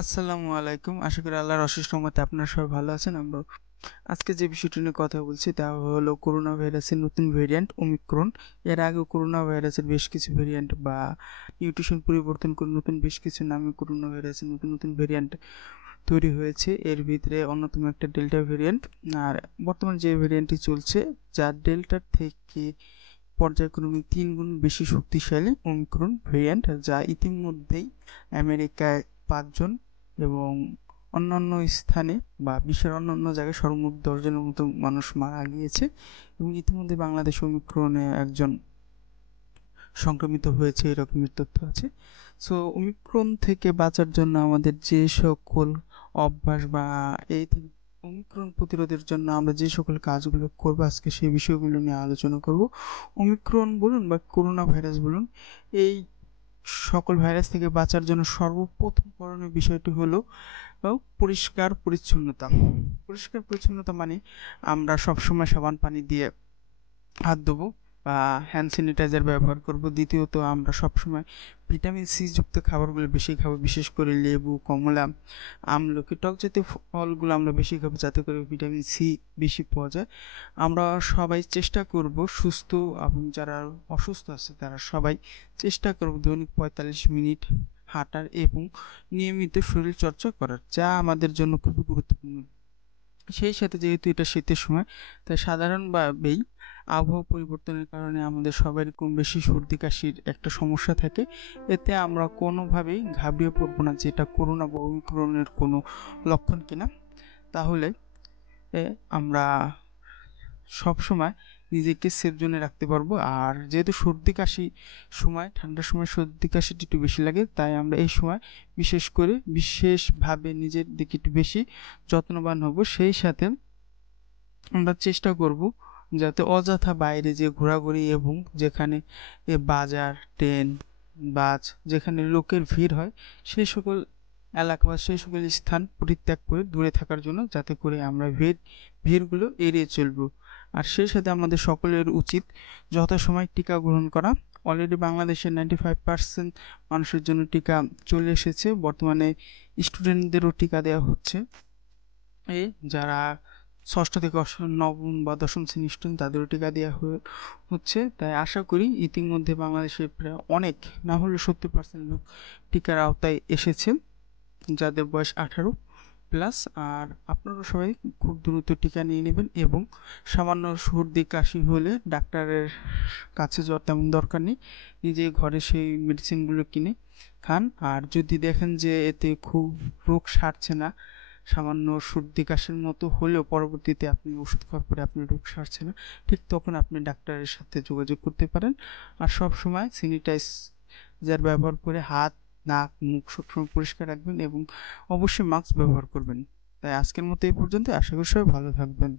আসসালামু আলাইকুম। আশা করি আল্লাহর অশেষ রহমতে আপনারা সবাই ভালো আছেন। আজকে যে বিষয়টি নিয়ে কথা বলছি তা হলো করোনা ভাইরাসের নতুন ভেরিয়েন্ট ওমিক্রন। এর আগেও করোনা ভাইরাসের বেশ কিছু ভেরিয়েন্ট বা মিউটেশন পরিবর্তন করে নতুন বেশ কিছু নামে করোনা ভাইরাসের নতুন নতুন ভেরিয়েন্ট তৈরি হয়েছে। এর ভিতরে অন্যতম একটা ডেল্টা ভেরিয়েন্ট। আর বর্তমান যে ভেরিয়েন্টটি চলছে যা ডেল্টার থেকে পর্যায়ক্রমে ৩ গুণ বেশি শক্তিশালী ওমিক্রন ভেরিয়েন্ট, যা ইতিমধ্যেই আমেরিকায় ৫ জন এবং অন্যান্য স্থানে বা বিশ্বের অন্যান্য জায়গায় সর্বমোট ১০ জনের মতো মানুষ মারা গিয়েছে এবং ইতিমধ্যে বাংলাদেশ ওমিক্রনে একজন সংক্রমিত হয়েছে এরকমের তথ্য আছে। সো ওমিক্রন থেকে বাঁচার জন্য আমাদের যে সকল অভ্যাস বা এই ওমিক্রন প্রতিরোধের জন্য আমরা যে সকল কাজগুলো করব আজকে সেই বিষয়গুলো নিয়ে আলোচনা করব। ওমিক্রন বলুন বা করোনা ভাইরাস বলুন, এই সকল ভাইরাস থেকে বাঁচার জন্য সর্বপ্রথম করণীয় বিষয়টি হলো পরিষ্কার পরিচ্ছন্নতা। পরিষ্কার পরিচ্ছন্নতা মানে আমরা সবসময় সাবান পানি দিয়ে হাত ধোবো বা হ্যান্ড স্যানিটাইজার ব্যবহার করব। দ্বিতীয়ত আমরা সবসময় ভিটামিন সি যুক্ত খাবারগুলো বেশি খাবো, বিশেষ করে লেবু, কমলা, আমলকি, টক জাতীয় ফলগুলো আমরা বেশি খাবো যাতে করে ভিটামিন সি বেশি পাওয়া যায়। আমরা সবাই চেষ্টা করব সুস্থ এবং যারা অসুস্থ আছে তারা সবাই চেষ্টা করব দৈনিক ৪৫ মিনিট হাঁটার এবং নিয়মিত শরীর চর্চা করার, যা আমাদের জন্য খুবই গুরুত্বপূর্ণ। সেই সাথে যেহেতু এটা শীতের সময়, তাই সাধারণভাবেই আবহাওয়া পরিবর্তনের কারণে আমাদের সবারই কম বেশি সর্দি কাশির একটা সমস্যা থাকে। এতে আমরা কোনোভাবেই ঘাবড়িয়ে পড়বো না যে এটা করোনা বা ওমিক্রনের কোনো লক্ষণ কিনা। তাহলে আমরা সবসময় নিজেকে সেফ জোনে রাখতে পারবো। আর যেহেতু সর্দি কাশি সময়, ঠান্ডার সময় সর্দি কাশিটা একটু বেশি লাগে, তাই আমরা এই সময় বিশেষভাবে নিজের দিকে একটু বেশি যত্নবান হব। সেই সাথে আমরা চেষ্টা করব যাতে অযথা বাইরে যে ঘোরাঘুরি এবং যেখানে বাজার, ট্রেন, বাস যেখানে লোকের ভিড় হয় সেই সকল এলাকা বা সেই সকল স্থান পরিত্যাগ করে দূরে থাকার জন্য, যাতে করে আমরা ভিড়গুলো এড়িয়ে চলবো। আর সেই সাথে আমাদের সকলের উচিত যথাসময় টিকা গ্রহণ করা। অলরেডি বাংলাদেশের 95% মানুষের জন্য টিকা চলে এসেছে। বর্তমানে স্টুডেন্টদেরও টিকা দেওয়া হচ্ছে। যারা ষষ্ঠ থেকে নবম বা দশম শ্রেণীর স্টুডেন্ট তাদেরও টিকা দেওয়া হচ্ছে। তাই আশা করি ইতিমধ্যে বাংলাদেশের প্রায় অনেক, না হলে 70% লোক টিকার আওতায় এসেছে যাদের বয়স 18+। আর আপনারা সবাই খুব দ্রুত টিকা নিয়ে নেবেন এবং সামান্য সর্দি কাশি হলে ডাক্তারের কাছে যাওয়ার তেমন দরকার নেই, নিজে ঘরে সেই মেডিসিনগুলো কিনে খান। আর যদি দেখেন যে এতে খুব রোগ সারছে না, সামান্য সর্দি কাশির মতো হলেও পরবর্তীতে আপনি ওষুধ খাওয়ার পরে আপনার রোগ সারছে না, ঠিক তখন আপনি ডাক্তারের সাথে যোগাযোগ করতে পারেন। আর সব সময় স্যানিটাইজার ব্যবহার করে হাত, নাক, মুখ সবসময় পরিষ্কার রাখবেন এবং অবশ্যই মাস্ক ব্যবহার করবেন। তাই আজকের মতো এই পর্যন্ত। আশা করি সবাই ভালো থাকবেন।